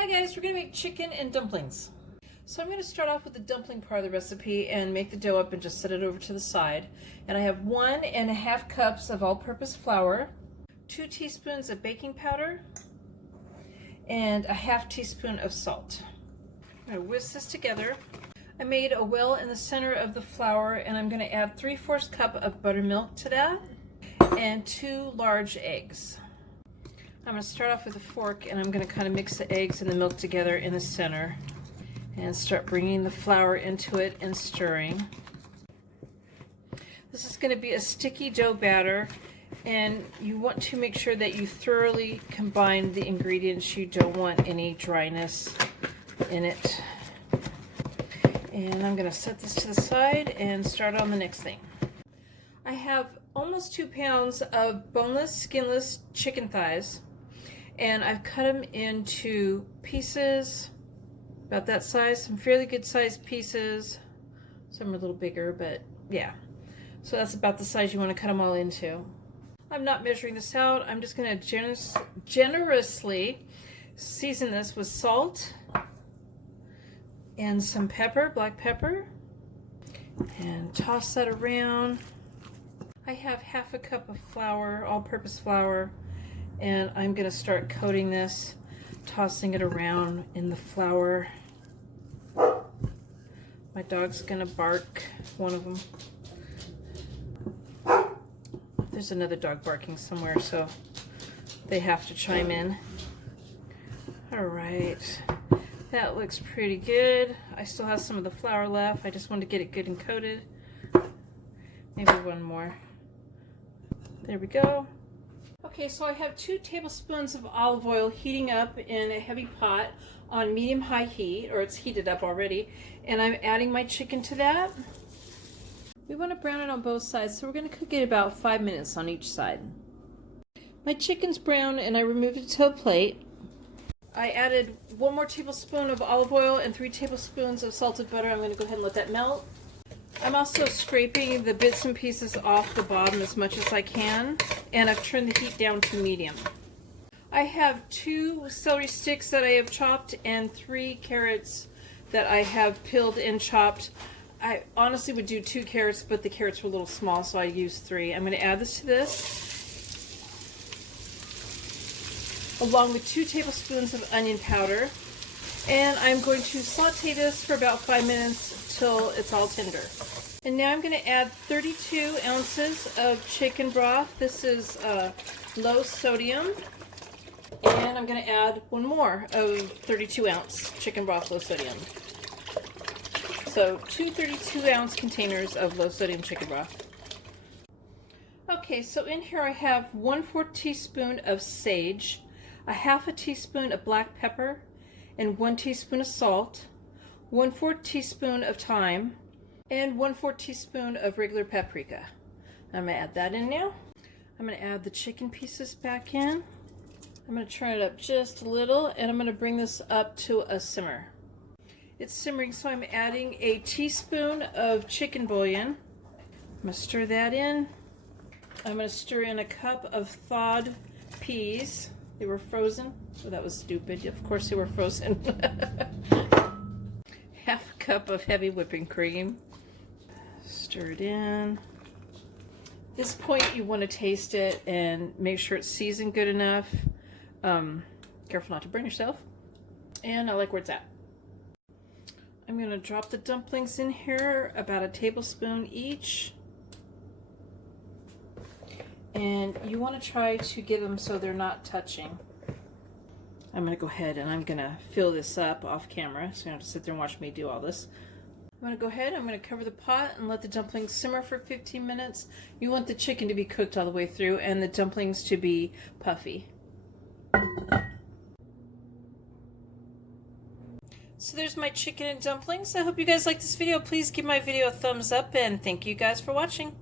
Hi guys, we're going to make chicken and dumplings. So I'm going to start off with the dumpling part of the recipe and make the dough up and just set it over to the side. And I have 1.5 cups of all-purpose flour, 2 teaspoons of baking powder, and a 1/2 teaspoon of salt. I'm going to whisk this together. I made a well in the center of the flour and I'm going to add 3/4 cup of buttermilk to that and 2 large eggs. I'm going to start off with a fork and I'm going to kind of mix the eggs and the milk together in the center and start bringing the flour into it and stirring. This is going to be a sticky dough batter and you want to make sure that you thoroughly combine the ingredients. You don't want any dryness in it. And I'm going to set this to the side and start on the next thing. I have almost 2 pounds of boneless, skinless chicken thighs. And I've cut them into pieces about that size, some fairly good sized pieces. Some are a little bigger, but yeah. So that's about the size you want to cut them all into. I'm not measuring this out. I'm just going to generously season this with salt and some pepper, black pepper, and toss that around. I have 1/2 cup of flour, all-purpose flour, and I'm going to start coating this, tossing it around in the flour. My dog's going to bark, one of them. There's another dog barking somewhere, so they have to chime in. All right, that looks pretty good. I still have some of the flour left. I just want to get it good and coated. Maybe one more. There we go. Okay, so I have 2 tablespoons of olive oil heating up in a heavy pot on medium-high heat, or it's heated up already, and I'm adding my chicken to that. We want to brown it on both sides, so we're going to cook it about 5 minutes on each side. My chicken's brown and I removed it to a plate. I added 1 more tablespoon of olive oil and 3 tablespoons of salted butter. I'm going to go ahead and let that melt. I'm also scraping the bits and pieces off the bottom as much as I can, and I've turned the heat down to medium. I have 2 celery sticks that I have chopped and 3 carrots that I have peeled and chopped. I honestly would do 2 carrots, but the carrots were a little small, so I used 3. I'm going to add this to this, along with 2 tablespoons of onion powder, and I'm going to saute this for about 5 minutes till it's all tender. And now I'm going to add 32 ounces of chicken broth. This is low sodium. And I'm going to add 1 more of 32 ounce chicken broth, low sodium. So 2 32-ounce containers of low sodium chicken broth. Okay, so in here I have 1/4 teaspoon of sage, a 1/2 teaspoon of black pepper, and 1 teaspoon of salt, 1/4 teaspoon of thyme, and 1/4 teaspoon of regular paprika. I'm going to add that in now. I'm going to add the chicken pieces back in. I'm going to turn it up just a little, and I'm going to bring this up to a simmer. It's simmering, so I'm adding a teaspoon of chicken bouillon. I'm going to stir that in. I'm going to stir in a cup of thawed peas. They were frozen. Oh, that was stupid. Of course they were frozen. 1/2 cup of heavy whipping cream. Stir it in. At this point you want to taste it and make sure it's seasoned good enough. Careful not to burn yourself. And I like where it's at. I'm going to drop the dumplings in here, about a tablespoon each. And you want to try to get them so they're not touching. I'm going to go ahead and I'm going to fill this up off camera, so you don't have to sit there and watch me do all this. I'm going to go ahead, I'm going to cover the pot and let the dumplings simmer for 15 minutes. You want the chicken to be cooked all the way through and the dumplings to be puffy. So there's my chicken and dumplings. I hope you guys like this video. Please give my video a thumbs up and thank you guys for watching.